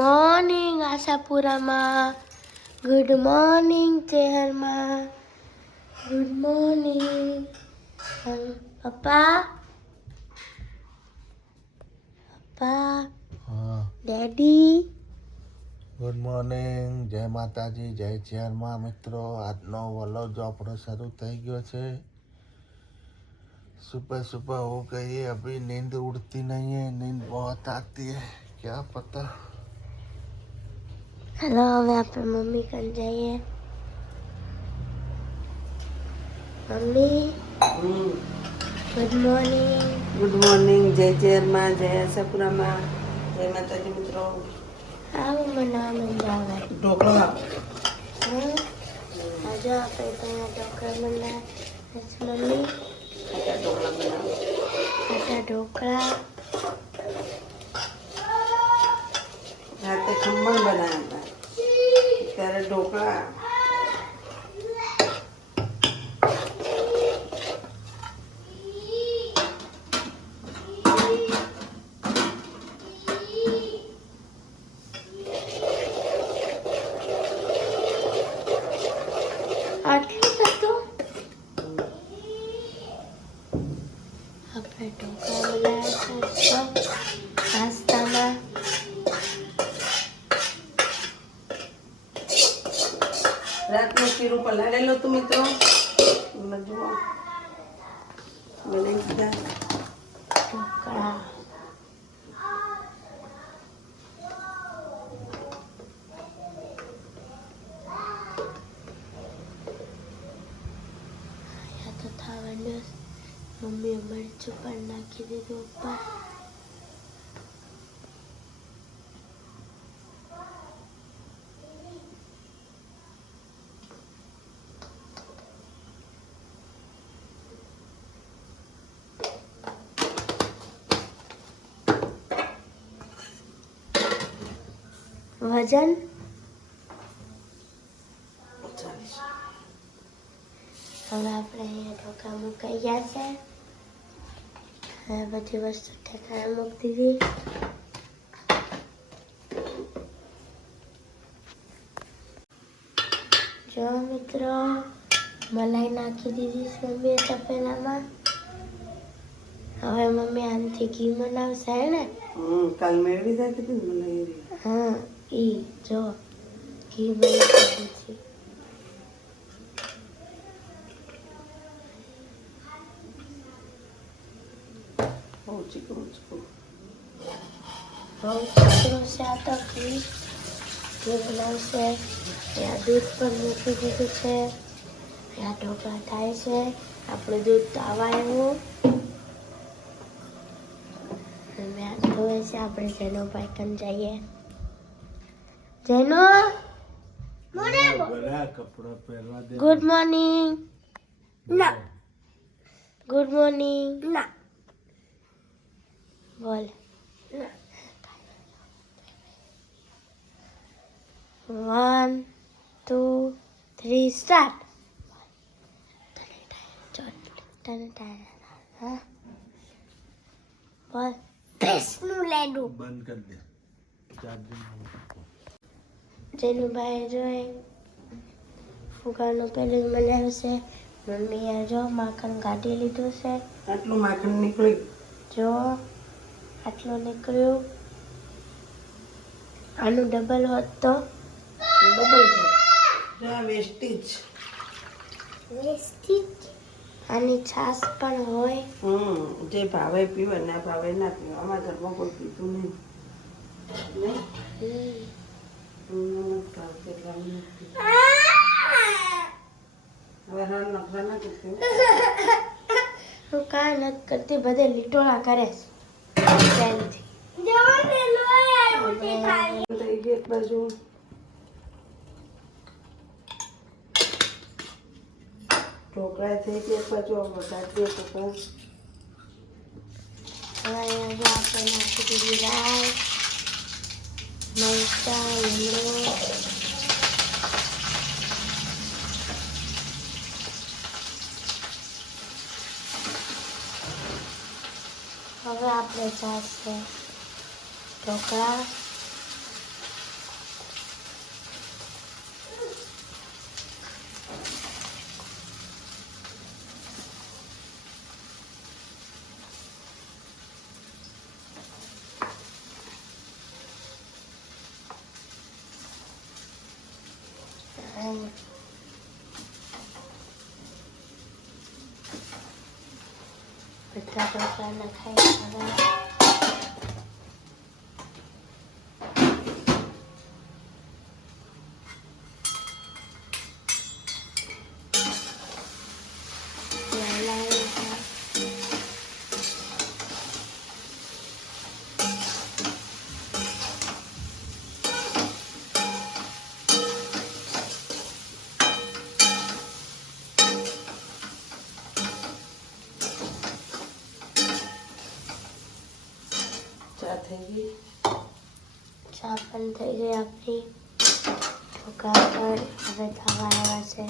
Morning આશાપુરામાં, good morning ચેહરમાં, good morning પપ્પા, પપ્પા, ડેડી, ગુડ મોર્નિંગ, જય માતાજી, જય ચેરમાં મિત્રો. આજનો વ્લોગ जो આપણો શરૂ થઈ ગયો છે. सुबह सुबह हो गई है, अभी नींद उड़ती नहीं है, नींद बहुत आती है, क्या पता. हेलो, હવે આપણે મમ્મી કન જઈએ. Mummy, good morning. Good morning, જય ચેરમાં, જય આશાપુરામાં, જય માતાજી મિત્રો. આવું બનાવવાનું જાવે ઢોકળા આજે આપણે ત્યાં ઢોકળા બનાવ્યા છે મમ્મી. ખાટા ઢોકળા બનાવો. ખાટા ઢોકળા, રાતે ખમણ બનાવ્યા હતા, ત્યારે ઢોકળા. આટલું બધું આપણે ઢોકળા બનાવ્યા છે નાસ્તામાં. રાતનું ખીરું પલાળેલું હતું મિત્રો, એમાં જુઓ બનાવી દીધા ઢોકળા. તો થવાનું મમ્મીએ મરચું પણ નાખી દીધું ઉપર. વજન હવે આપણે અહીંયા ઢોકળા મુકાઈ ગયા છે. હવે બધી વસ્તુ ઠેકાણે મૂકી દીધી. જો મિત્રો, મલાઈ નાખી દીધી છે મમ્મીએ તપેલામાં. હવે મમ્મી આનાથી ઘી બનાવશે હે ને? કાલ મેળવી જાય હતી ને મને. હા, ઈ જો ઘી બનાવી દીધી. બહુ ચીકણું ચીકણું બહુ ચીકણું છે આ તો ઘી. ઘી બનાવશે. ત્યાં દૂધ પણ મૂકી દીધું છે. ત્યાં ઢોકળા થાય છે. આપણું દૂધ તાવા આવ્યું. અને આ ધોવે છે. આપણે જેનો ભાઈ કન જઈએ. જેનો बड़ा कपड़ा पहनवा दे. Good morning. ના, ગુડ મોર્નિંગ. ના, બોલ. 1 2 3 સ્ટાર્ટ. હા બોલ. ભેંસનું લેડું. बंद कर दे. चार्जिंग. જેનું ભાઈ જોઈ ફુગાનું પેલું બનાવ્યું છે. મમ્મીએ જો માખણ કાઢી લીધું છે. આટલું માખણ નીકળ્યું. જો આટલું નીકળ્યું. આનું ડબલ હોત તો ડબલ છે. જો આ વેસ્ટેજ. આની છાશ પણ હોય. જે ભાવે પીવે ના ભાવે ના પીવે. અમારા ઘરમાં કોઈ પીતું નહીં. હવે રણ નખરા ના કરતી. હું કાંઈ નથી કરતી, બધે લીટોળા કરે છે પહેલથી. થઈ ગઈ એક બાજુ. ઢોકળા થઈ ગયા એક બાજુ. વઘારીએ ઢોકળા. હવે અહીંયા જો આપણે નાખી દીધી રાઈ, મરચાં, લીમડો. હવે આપણે જાશે ઢોકળા. ખાઈએ. બધા ઢોકળાને ખાઈ હવે ચા થઈ ગઈ. ચા પણ થઈ ગઈ આપણી. ઢોકળા પણ હવે થવા આવ્યા છે.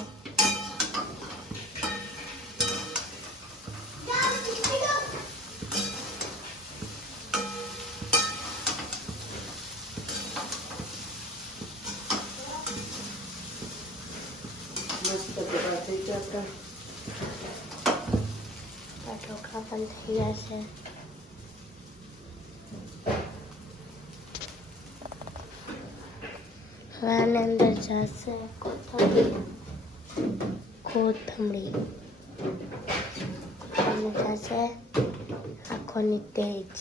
મસ્ત ઢોકળા થઈ ગયા આપણા. આ ઢોકળા પણ થઈ ગયા છે. હવે આની અંદર જશે કોથમરી અને જશે આંખોની તેજ.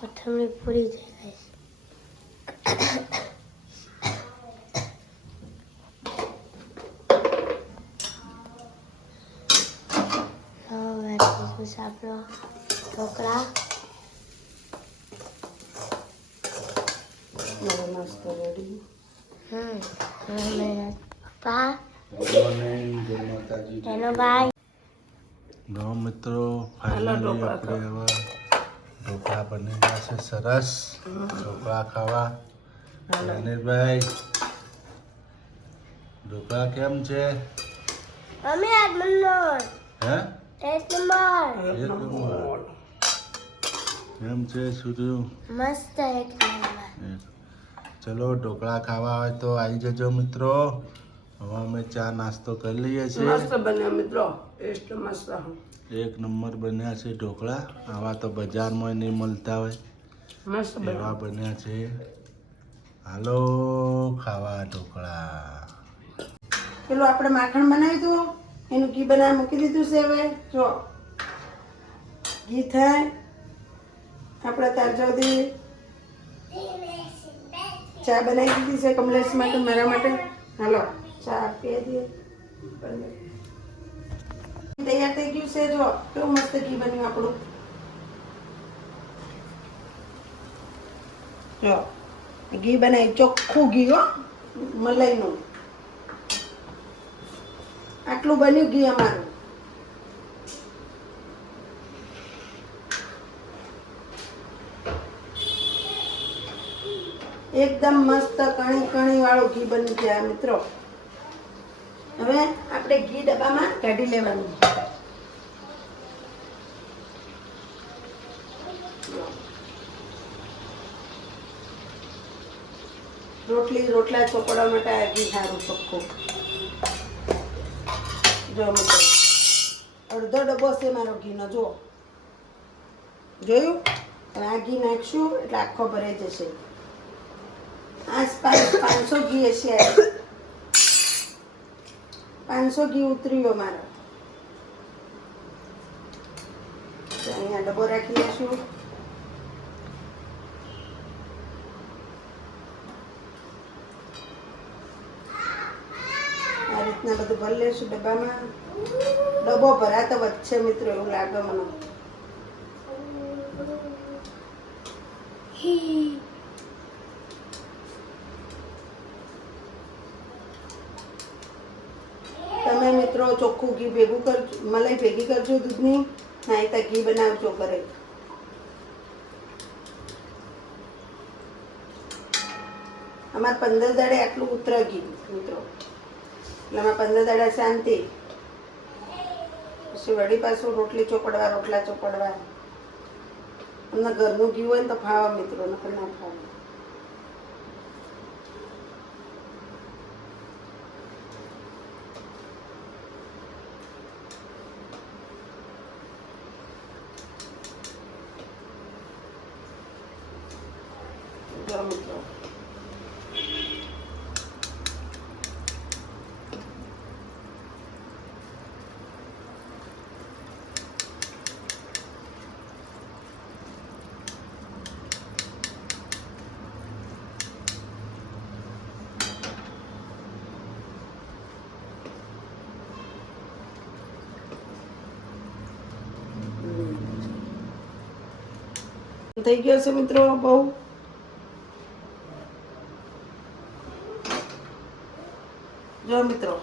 કોથમરી પૂરી થઈ ગઈ. હવે બીજું છે આપણો ઢોકળા. મારો નાસ્તો રેડી. હવે મેરા પપ્પા ગુડ મોર્નિંગ, જય માતાજી. એનો ભાઈ જો મિત્રો ફાઇનલી આપણે હવે ઢોકળા બની ગયા છે. સરસ ઢોકળા ખાવા. અનિલભાઈ ઢોકળા કેમ છે? મમ્મી આજ મનનો હે ટેસ્ટ નંબર એક નંબર. કેમ છે સૂર્યુ? મસ્ત એક નંબર. ચલો ઢોકળા ખાવા હોય તો આવી જજો મિત્રો. હવે અમે ચા નાસ્તો કરી લઈએ છીએ. મસ્ત બન્યા મિત્રો. ટેસ્ટ મસ્ત. એક નંબર બન્યા છે ઢોકળા. આવા તો બજારમાં નહીં મળતા હોય મસ્ત એવા બન્યા. બન્યા છે. હાલો ખાવા ઢોકળા. પેલું આપણે માખણ બનાવ્યું હતું એનું ઘી બનાવી મૂકી દીધું છે. હવે જો ઘી થાય આપણે ત્યાર સુધી ચા બનાવી દીધી છે કમલેશ માટે, મારા માટે. હાલો ચા આપી દઈએ. તૈયાર થઈ ગયું છે. જો કેવું મસ્ત ઘી બન્યું આપણું. જો ઘી બનાવી, ચોખ્ખું ઘી હો, મલાઈનું. આટલું બન્યું ઘી અમારું. એકદમ મસ્ત કણી કણી વાળું ઘી બની ગયા મિત્રો. હવે આપણે ઘી ડબ્બામાં કાઢી લેવાનું. રોટલા ચોપડવા માટે આ ઘી સારું ચોખ્ખું. જો મિત્રો અડધો ડબ્બો છે મારો ઘીનો. જો જોયું? હવે આ ઘી નાખશું એટલે આખો ભરાઈ જશે. આસપાસ 500 ઘી હશે. 500 ઘી ઉતર્યો મારો. તો અહીંયા ડબ્બો રાખી લઈશું. આ રીતના બધું ભરી લઈશું ડબ્બામાં. ડબ્બો ભરાતો વધશે મિત્રો એવું લાગે મને. તમે મિત્રો ચોખ્ખું ઘી ભેગું કરજો, મલાઈ ભેગી કરજો દૂધની, નહીં તો ઘી બનાવજો ઘરે. અમારે 15 દાડે આટલું ઉતરે ઘી મિત્રો. એટલે અમે 15 દાડા શાંતિ. પછી વળી પાછું રોટલા ચોપડવા. અમને ઘરનું ઘી હોય ને તો ખાવા મિત્રો, નકર ના ખાવા. જો મિત્રો થઈ ગયો છે મિત્રો બહુ જો મિત્રો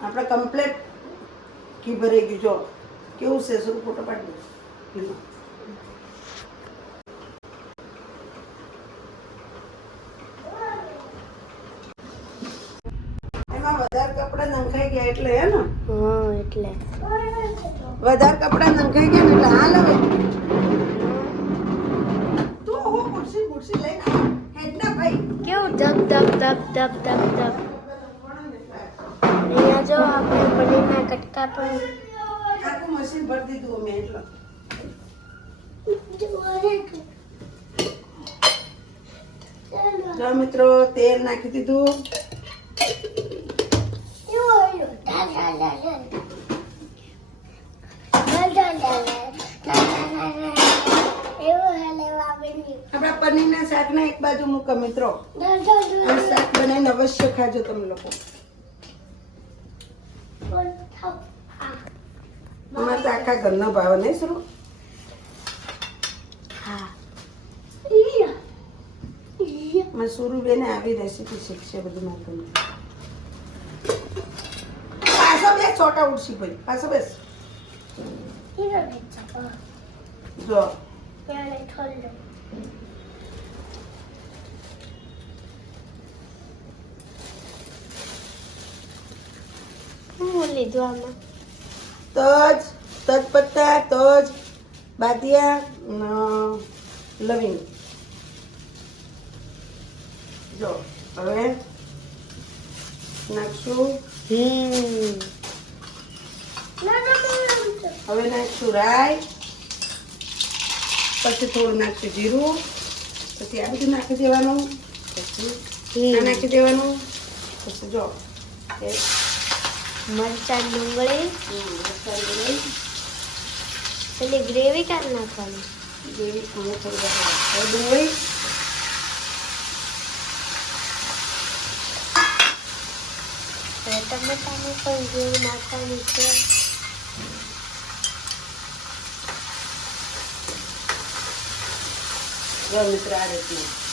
આપણે કમ્પ્લેટ ઘી ભરી ગયું જો કેવું છે શું ફોટો પાડી દો એમાં વધારે કપડા નંખાઈ ગયા એટલે હે ને હા એટલે વધારે કપડા નંખાઈ ગયા ને એટલે હાલ હવે તું હું ખુરશી લઈને આવ હેડના ભાઈ કેવું ધબ ધબ ધબ ધબ ધબ ધબ અહીંયા જો આપણે પનીરના કટકા પણ આખું મશીન ભરી દીધું અમે એટલે જો મિત્રો તેલ નાખી દીધું આપણા પનીરના શાકને એક બાજુ મૂકો મિત્રો આ શાક બનાવીને અવશ્ય ખાજો તમે લોકો અમારે તો આખા ઘરનો ભાવ નહીં શું હા મારે સુરુબેને આવી રેસીપી શીખશે બધું માથું પાછો બેસ છોટા ઉડશી ભાઈ પાછો બેસ જો હું લીધું આમાં તજપત્તા તજ બાદિયા લવિંગ જો હવે નાખશું હવે નાખશું રાઈ પછી થોડું નાખશું જીરું પછી આ બધું નાખી દેવાનું પછી આ નાખી દેવાનું પછી જો મરચાં ડુંગળી પેલી ગ્રેવી કાઢ નાખવાની જેવી થોડી થોડી ડુંગળી ટમેટાની પણ ગ્રેવી નાખવાની છે જો મિત્ર આ રીતનું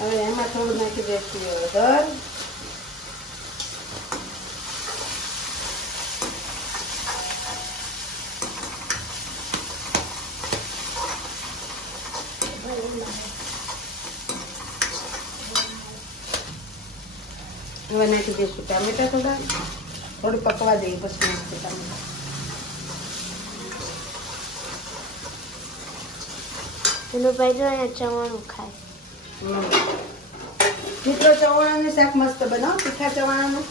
હવે એમાં થોડું નાખી દઈશું હળદર હવે નાખી દઈશું ટામેટા થોડું પકવા દઈએ પછી નાખીશું ટામેટા એનો ભાઈ જો અહીંયા ચવાણું ખાય મિત્રો ચવાણાનું શાક મસ્ત બનાવો તીખા ચવાણાનું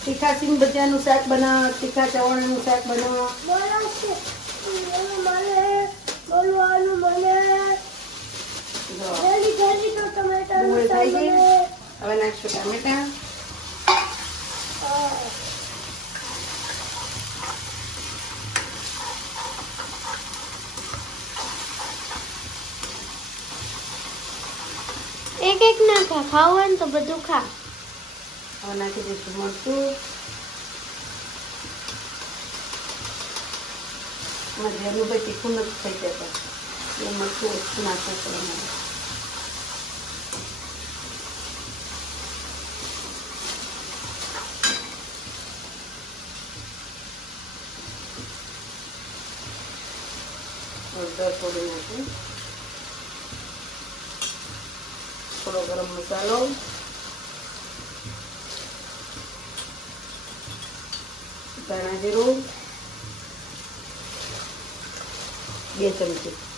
તીખા સિંગ ભજીયાનું શાક બનાવો તીખા ચવાણાનું શાક બનાવો ડુંગળી થઈ ગઈ હવે નાખશું ટામેટા એક એક ના ખા ખાવાનું તો બધું ખા હવે નાખી દઈશું મરચું અમારે ઘરનું ભાઈ તીખું નથી થઈ જતા એટલે મરચું ઓછું નાખવું પડે હળદર થોડી નાખું થોડો ગરમ મસાલો ધાણા જીરું 2 ચમચી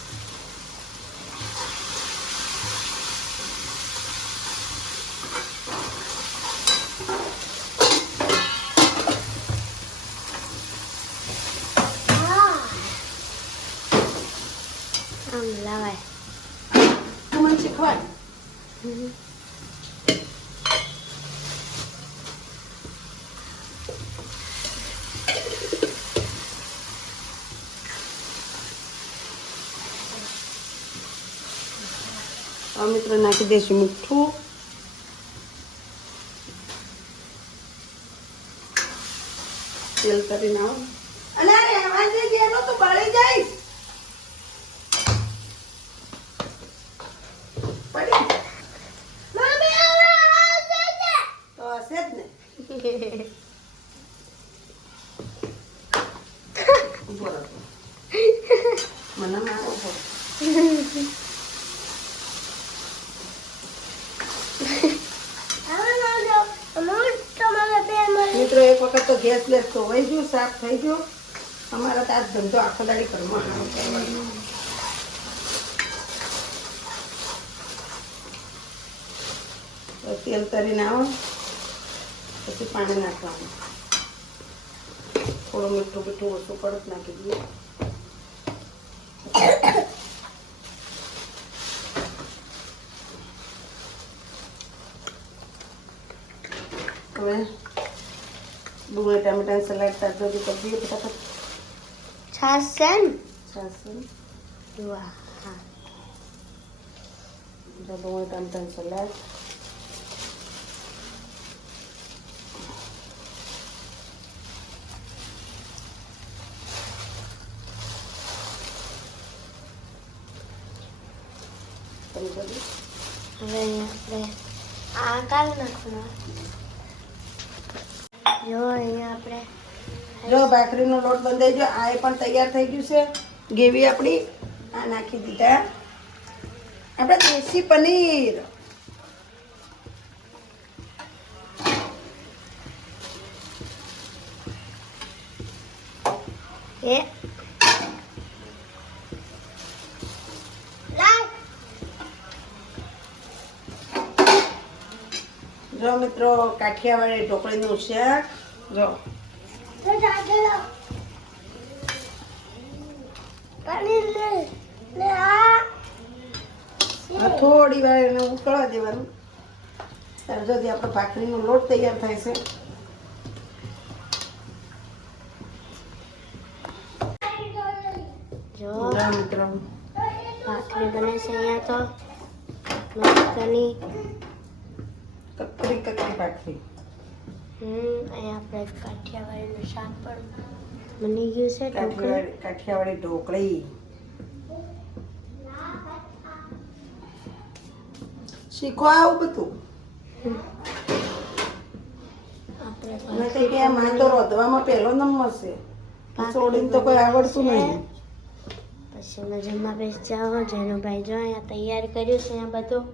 આવે. તું મને શીખવાડ. હવે મિત્રો નાખી દઈશું મીઠું. તેલ કરી નાખો. અને અરે આવાજ નહીં દેનો તો બળી જઈશ. પડી તો હશે જ ને. ઉભો રહો. મને મારો પડે. મિત્રો એક વખત તો ગેસ લેસ તો વહી ગયું, સાફ થઈ ગયો. અમારા તો આ ધંધો આખો દાડી કરવાનો. તેલ તરીને આવો પછી પાણી નાખવાનું. થોડું મીઠું મીઠું ઓછું કડક નાખી દઈએ. હવે ડુંગળી ટામેટાનું સલાડ તાજોરી કરી દઈએ ફટાફટ. છાશ છે ને? છાશ વાહ. હા. ડુંગળી ટામેટાનું સલાડ. હવે આપણે આ કાઢી નાખવાનું. જો અહીંયા આપણે જો ભાખરીનો લોટ બંધાઈ ગયો. આ પણ તૈયાર થઈ ગયું છે. ગ્રેવી આપણી આ નાખી દીધા. આપણે દેશી પનીર. એ જો મિત્રો કાઠિયાવાડી ઢોકળીનું શાક. જો થોડી વાર એને ઉકળવા દેવાનું. ત્યાર સુધી આપણો ભાખરીનો લોટ તૈયાર થાય છે. જો મિત્રો ભાખરી બને છે અહીંયા તો મસ્તની. કકરી કકરી ભાખરી. અહીંયા આપણે કાઠિયાવાડીનું શાક પણ બની ગયું છે. કાઠિયાવાડી ઢોકળી. શીખો આવું બધું. આપણે મેં કે માં તો રોધવામાં પહેલો નંબર છે. છોડીને તો કોઈ આવડતું નહીં. પછી અમે જમવા બેસી જાઓ. જેનુભાઈ જો અહીંયા તૈયાર કર્યું છે. અહીંયા બધું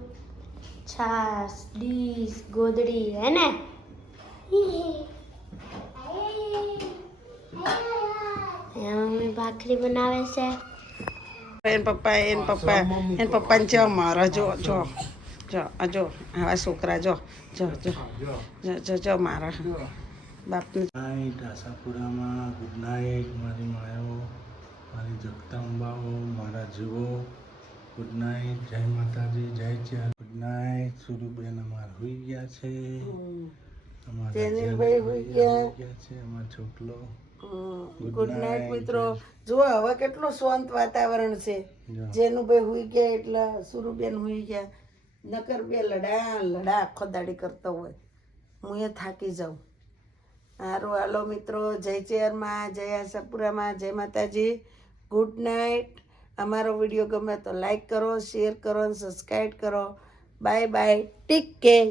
છાશ, ડીશ, ગોદડી હે ને. અહીંયા મમ્મી ભાખરી બનાવે છે. એન પપ્પાને જો મારા જો જો જો જો આવા છોકરા જો જો જો જો જો મારા બાપને. નાઇટ આશાપુરામાં. ગુડ નાઇટ મારી માયો, મારી જગદંબાઓ, મારા જીવો. Good night. જય માતાજી, જય ચાર. Good night. સુરુબેન અમાર હોઈ ગયા છે. જેનીલભાઈ હોઈ ગયા છે. અમાર છોકલો. ગુડ નાઇટ મિત્રો. જુઓ હવે કેટલું શાંત વાતાવરણ છે. જેનુભાઈ હોઈ ગયા એટલે સુરુબેન હોઈ ગયા. નકર બે લડા આખો દાડી કરતો હોય. હું એ થાકી જાઉં. સારું હાલો મિત્રો. જય ચેરમાં, જય આશાપુરામાં, જય માતાજી. Good night. અમારો વિડીયો ગમે તો લાઈક કરો, શેર કરો અને સબસ્ક્રાઈબ કરો. Bye bye. Take care.